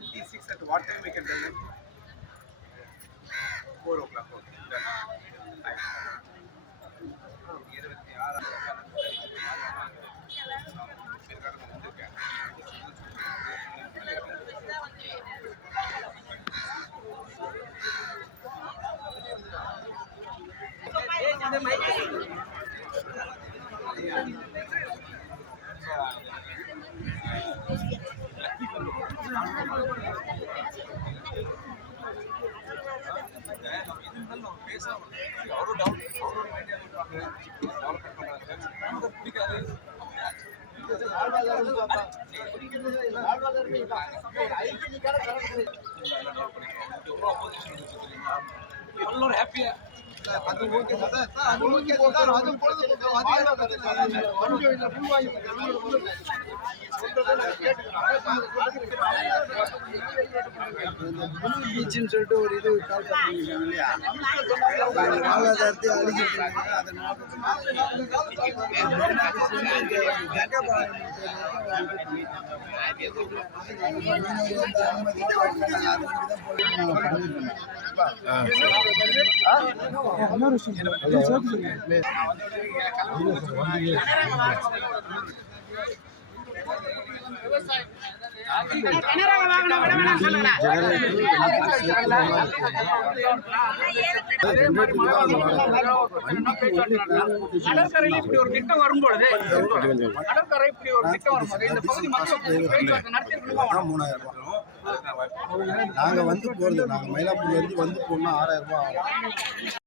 T6 at what time we can tell them? 4 o'clock. Okay. Done. Fine. ಅದು ಬಾಬಾ ಅದು ಕಿನ್ನ ಇಲ್ಲ ಆಡ್ವಾಗ ಇರ್ಲಿ ಈಗ ಐಟಿ ಕರೆ ಕರೆ அது ஓகே சார். அது ஓகே சார். அது பொழுதுபோக்கு அதிகம் வண்டி இல்லை புல் வாங்கி பீச்சுன்னு சொல்லிட்டு ஒரு இது கால் பண்ணிருக்காங்க. இல்லையா வாழ்வாதாரத்தை அழிக்கிட்டு கடற்கரையில் இப்படி ஒரு திட்டம் வரும்பொழுது கடற்கரை இப்படி ஒரு திட்டம் வரும்போது இந்த பகுதி மக்கள் நடத்தி மூணாயிரம் ரூபாய் நாங்கள் வந்து போகிறது நாங்கள் மயிலாப்பூர்லேருந்து வந்து போனால் ஆறாயிரம் ரூபா ஆகும்.